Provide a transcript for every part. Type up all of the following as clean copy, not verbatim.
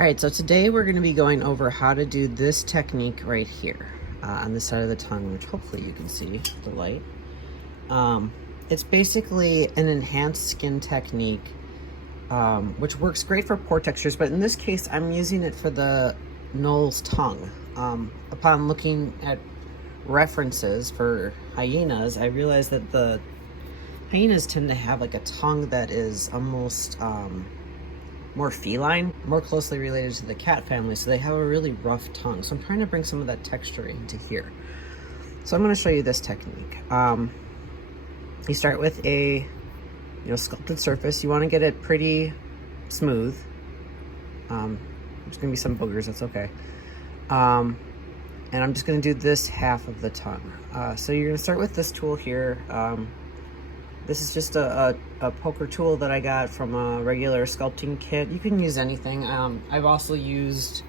All right, so today we're going to be going over how to do this technique right here on the side of the tongue, which hopefully you can see the light. It's basically an enhanced skin technique, which works great for pore textures, but in this case, I'm using it for the Knoll's tongue. Upon looking at references for hyenas, I realized that the hyenas tend to have like a tongue that is almost more feline, more closely related to the cat family, so they have a really rough tongue. So I'm trying to bring some of that texture into here. So I'm going to show you this technique. You start with a sculpted surface. You want to get it pretty smooth. There's going to be some boogers, that's okay. And I'm just going to do this half of the tongue. So you're going to start with this tool here. This is just a poker tool that I got from a regular sculpting kit. You can use anything. I've also used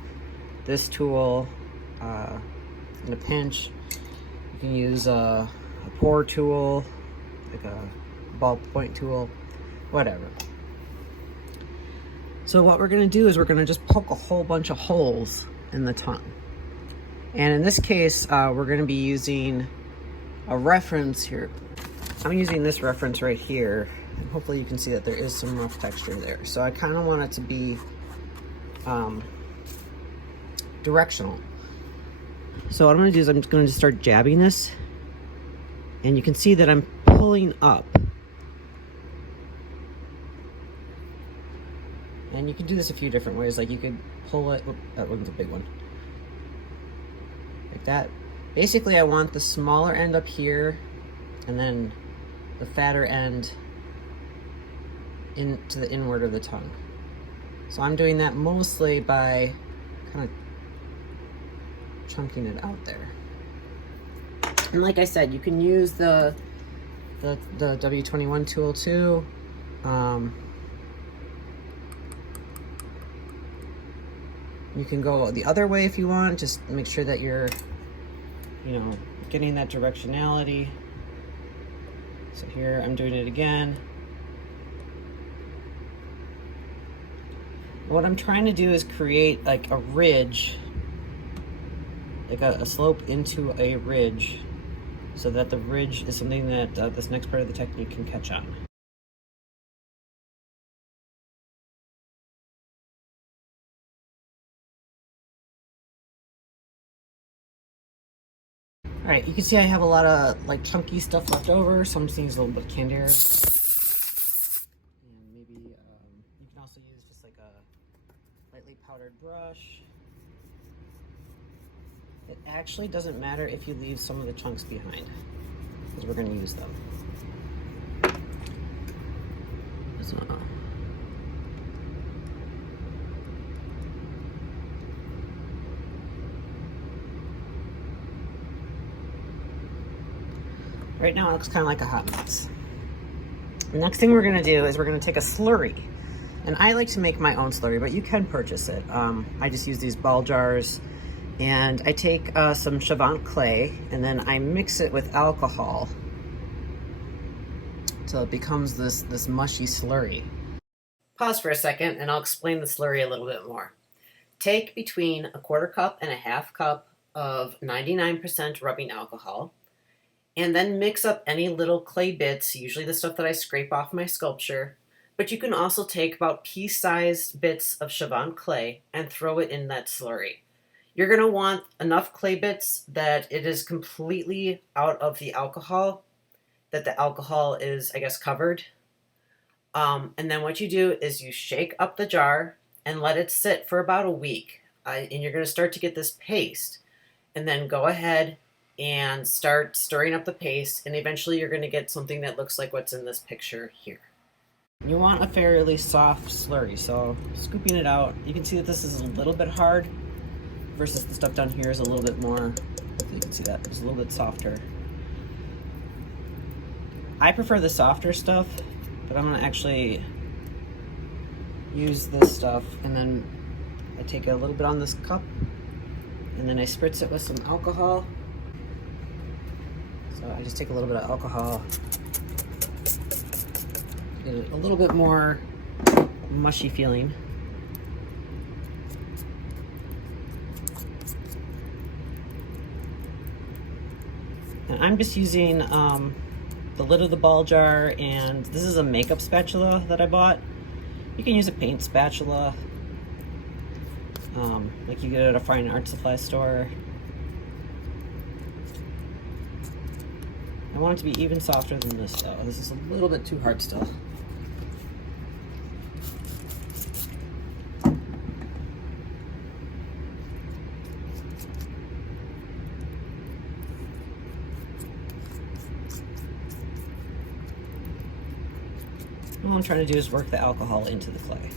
this tool in a pinch. You can use a pore tool, like a ballpoint tool, whatever. So what we're going to do is we're going to just poke a whole bunch of holes in the tongue. And in this case, we're going to be using a reference here. I'm using this reference right here, and hopefully you can see that there is some rough texture there. So I kind of want it to be directional. So what I'm going to do is I'm just going to start jabbing this, and you can see that I'm pulling up. And you can do this a few different ways. Like you could pull it, that one's a big one, like that. Basically I want the smaller end up here, and then the fatter end into the inward of the tongue. So I'm doing that mostly by kind of chunking it out there. And like I said, you can use the W21 tool too. You can go the other way if you want. Just make sure that you're, getting that directionality. So here I'm doing it again. What I'm trying to do is create like a ridge, like a slope into a ridge, so that the ridge is something that this next part of the technique can catch on. All right, you can see I have a lot of like chunky stuff left over. Some things a little bit candied. And maybe you can also use just like a lightly powdered brush. It actually doesn't matter if you leave some of the chunks behind, because we're going to use them. So, right now it looks kind of like a hot mess. The next thing we're going to do is we're going to take a slurry. And I like to make my own slurry, but you can purchase it. I just use these ball jars, and I take some Chavant Clay, and then I mix it with alcohol till it becomes this mushy slurry. Pause for a second and I'll explain the slurry a little bit more. Take between a 1/4 cup and a 1/2 cup of 99% rubbing alcohol, and then mix up any little clay bits, usually the stuff that I scrape off my sculpture, but you can also take about pea-sized bits of Chavant Clay and throw it in that slurry. You're going to want enough clay bits that it is completely out of the alcohol, that the alcohol is, I guess, covered. And then what you do is you shake up the jar and let it sit for about a week. And you're going to start to get this paste. And then go ahead and start stirring up the paste, and eventually you're going to get something that looks like what's in this picture here. You want a fairly soft slurry, so scooping it out, you can see that this is a little bit hard versus the stuff down here is a little bit more, hopefully you can see that, it's a little bit softer. I prefer the softer stuff, but I'm going to actually use this stuff, and then I take a little bit on this cup, and then I spritz it with some alcohol. So I just take a little bit of alcohol, get it a little bit more mushy feeling. And I'm just using the lid of the ball jar, and this is a makeup spatula that I bought. You can use a paint spatula, like you get at a fine art supply store. I want it to be even softer than this though. This is a little bit too hard still. All I'm trying to do is work the alcohol into the clay.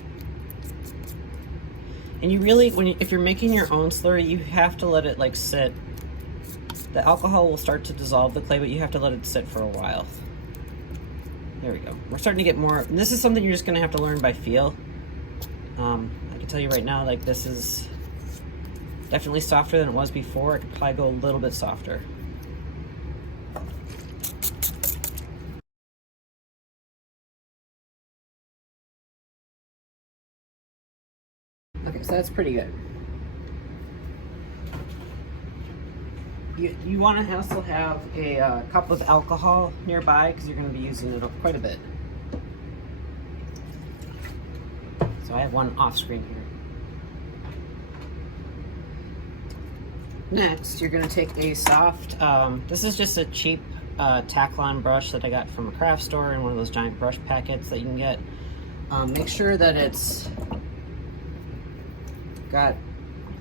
And you really, if you're making your own slurry, you have to let it like sit. The alcohol will start to dissolve the clay, but you have to let it sit for a while. There we go. We're starting to get more, and this is something you're just gonna have to learn by feel. I can tell you right now, like this is definitely softer than it was before. It could probably go a little bit softer. Okay, so that's pretty good. You want to still have a cup of alcohol nearby because you're going to be using it quite a bit. So I have one off screen here. Next, you're going to take a soft, this is just a cheap Taklon brush that I got from a craft store in one of those giant brush packets that you can get. Make sure that it's got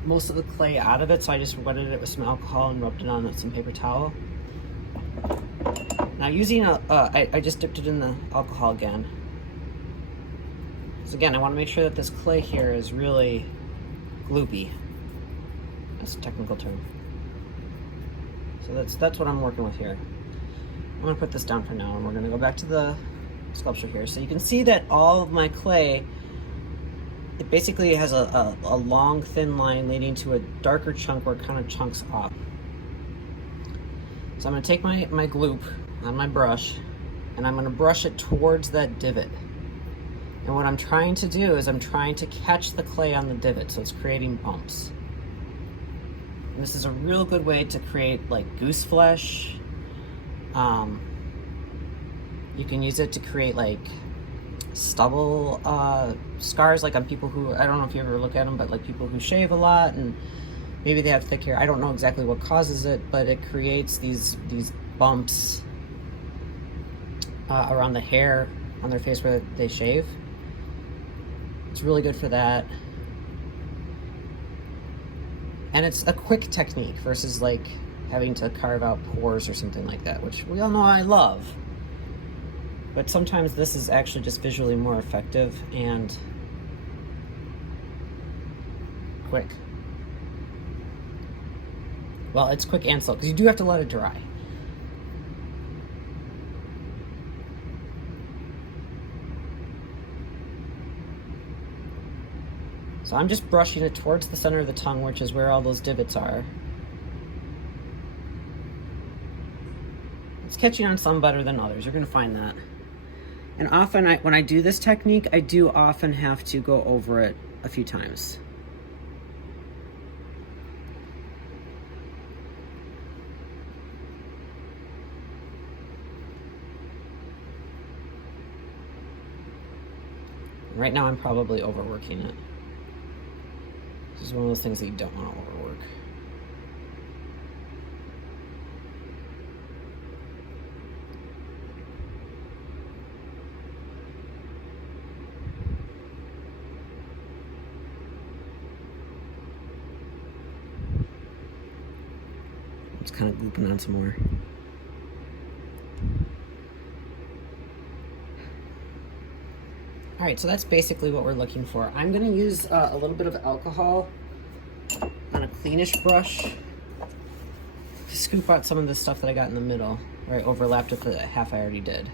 most of the clay out of it, so I just wetted it with some alcohol and rubbed it on with some paper towel. Now using I just dipped it in the alcohol again. So again, I want to make sure that this clay here is really gloopy. That's a technical term. So that's what I'm working with here. I'm going to put this down for now, and we're going to go back to the sculpture here. So you can see that all of my clay, it basically has a long, thin line leading to a darker chunk where it kind of chunks off. So I'm going to take my gloop on my brush, and I'm going to brush it towards that divot. And what I'm trying to do is I'm trying to catch the clay on the divot, so it's creating bumps. And this is a real good way to create like gooseflesh. You can use it to create like stubble scars, like on people who, I don't know if you ever look at them, but like people who shave a lot and maybe they have thick hair. I don't know exactly what causes it, but it creates these bumps around the hair on their face where they shave. It's really good for that. And it's a quick technique versus like having to carve out pores or something like that, which we all know I love. But sometimes this is actually just visually more effective and quick. Well, it's quick and slow because you do have to let it dry. So I'm just brushing it towards the center of the tongue, which is where all those divots are. It's catching on some better than others. You're going to find that. And often, when I do this technique, I do often have to go over it a few times. Right now, I'm probably overworking it. This is one of those things that you don't want to overwork. Just kind of looping on some more. All right, so that's basically what we're looking for. I'm going to use a little bit of alcohol on a cleanish brush to scoop out some of the stuff that I got in the middle, where I overlapped with the half I already did.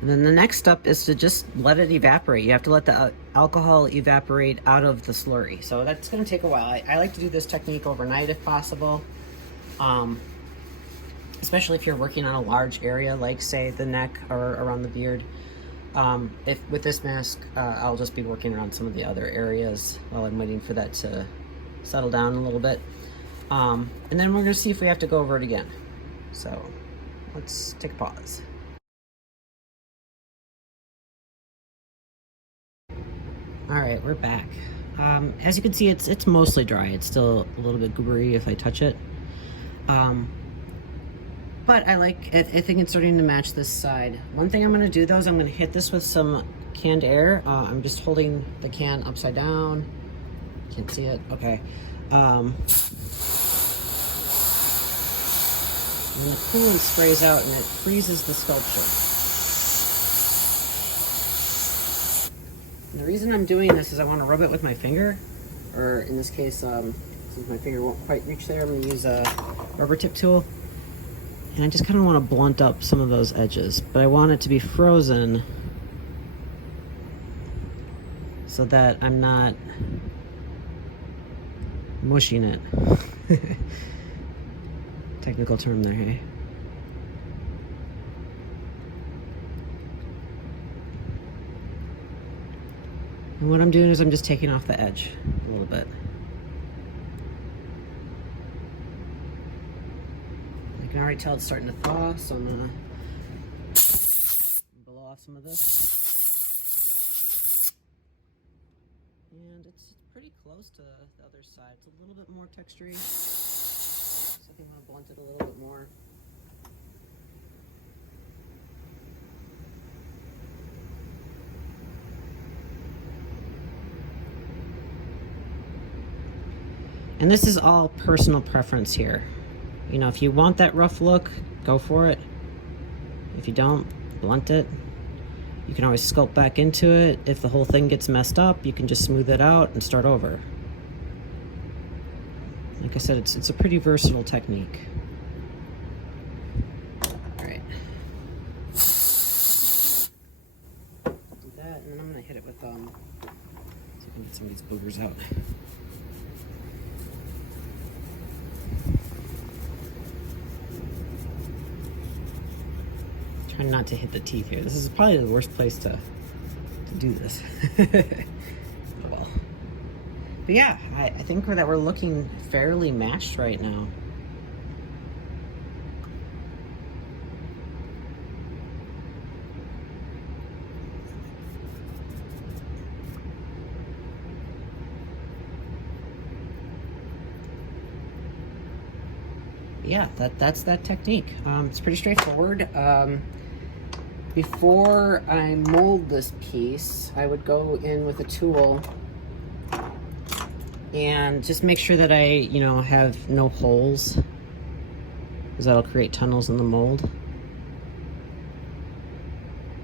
And then the next step is to just let it evaporate. You have to let the alcohol evaporate out of the slurry. So that's going to take a while. I like to do this technique overnight if possible, especially if you're working on a large area like, say, the neck or around the beard. If with this mask, I'll just be working around some of the other areas while I'm waiting for that to settle down a little bit. And then we're gonna see if we have to go over it again. So let's take a pause. All right, we're back. As you can see, it's mostly dry. It's still a little bit goobery if I touch it. But I think it's starting to match this side. One thing I'm gonna do though is I'm gonna hit this with some canned air. I'm just holding the can upside down. Can't see it, okay. And the coolant sprays out and it freezes the sculpture. And the reason I'm doing this is I wanna rub it with my finger, or in this case, since my finger won't quite reach there, I'm gonna use a rubber tip tool. And I just kind of want to blunt up some of those edges, but I want it to be frozen so that I'm not mushing it. Technical term there, hey? And what I'm doing is I'm just taking off the edge a little bit. I can already tell it's starting to thaw, so I'm gonna blow off some of this. And it's pretty close to the other side. It's a little bit more textury, so I think I'm gonna blunt it a little bit more. And this is all personal preference here. You know, if you want that rough look, go for it. If you don't, blunt it. You can always sculpt back into it. If the whole thing gets messed up, you can just smooth it out and start over. Like I said, it's a pretty versatile technique. All right. Do that, and then I'm gonna hit it with, so I can get some of these boogers out. Trying not to hit the teeth here. This is probably the worst place to do this. Oh well. But yeah, I think that we're looking fairly matched right now. Yeah, that's that technique. It's pretty straightforward. Before I mold this piece, I would go in with a tool and just make sure that I, you know, have no holes, because that'll create tunnels in the mold.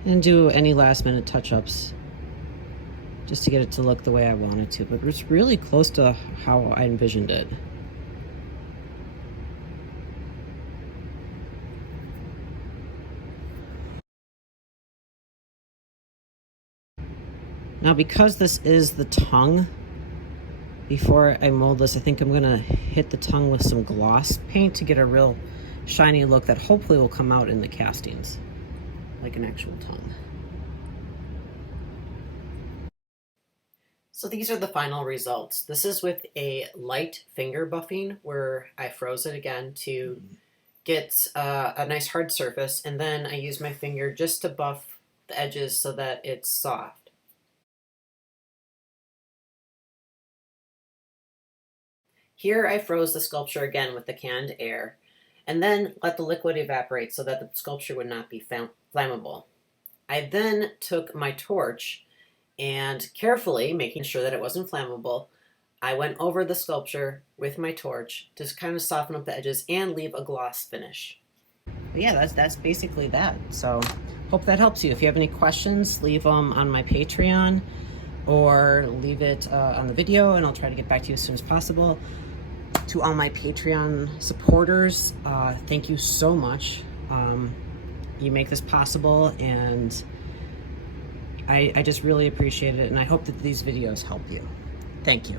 And do any last minute touch-ups just to get it to look the way I want it to, but it's really close to how I envisioned it. Now, because this is the tongue, before I mold this, I think I'm gonna hit the tongue with some gloss paint to get a real shiny look that hopefully will come out in the castings, like an actual tongue. So these are the final results. This is with a light finger buffing where I froze it again to get a nice hard surface, and then I use my finger just to buff the edges so that it's soft. Here I froze the sculpture again with the canned air, and then let the liquid evaporate so that the sculpture would not be flammable. I then took my torch and carefully, making sure that it wasn't flammable, I went over the sculpture with my torch to kind of soften up the edges and leave a gloss finish. But yeah, that's basically that. So hope that helps you. If you have any questions, leave them on my Patreon or leave it on the video, and I'll try to get back to you as soon as possible. To all my Patreon supporters, thank you so much. You make this possible, and I just really appreciate it, and I hope that these videos help you. Thank you.